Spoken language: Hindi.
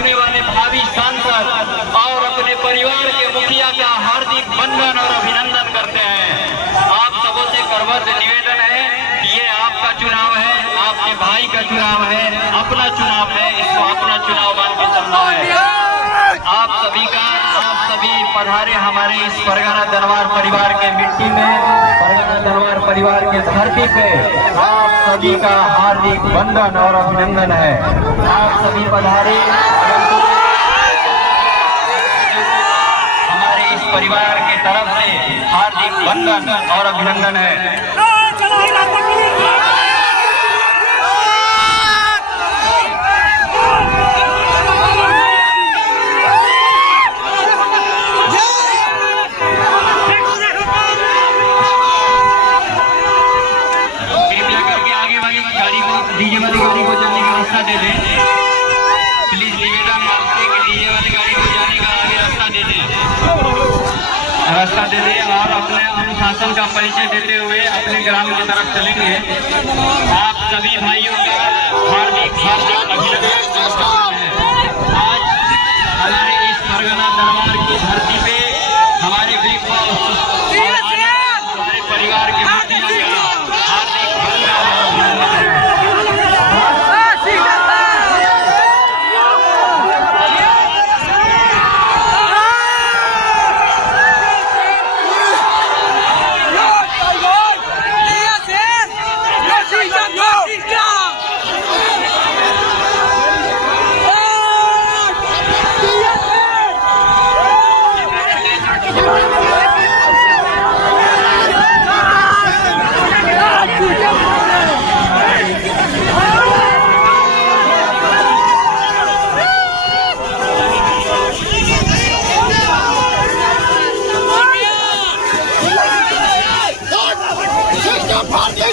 होने वाले भावी सांसद और अपने परिवार के मुखिया का हार्दिक वंदन और अभिनंदन करते हैं। आप सबों से करबद्ध निवेदन है कि ये आपका चुनाव है, आपके भाई का चुनाव है, अपना चुनाव है, इसको अपना चुनाव मान के चलना है। आप सभी पधारे हमारे इस परगना दरबार परिवार के मिट्टी में, परगना दरबार परिवार के धरती पे आप सभी का हार्दिक वंदन और अभिनंदन है। आप सभी पधारे हमारे इस परिवार के तरफ से हार्दिक वंदन और अभिनंदन है। डीजे वाली गाड़ी को जाने का रास्ता दे दें। प्लीज निवेदन आपसे कि डीजे वाली गाड़ी को जाने का आगे रास्ता दे दें और अपने अनुशासन का परिचय देते हुए अपने ग्राम की तरफ चलेंगे। आप सभी भाइयों का हार्दिक अभिनंदन है। आज हमारे इस परगना दरबार की धरती पे हमारे हमारे परिवार के हार्दिक वंदन और अभिनंदन है। भारतीय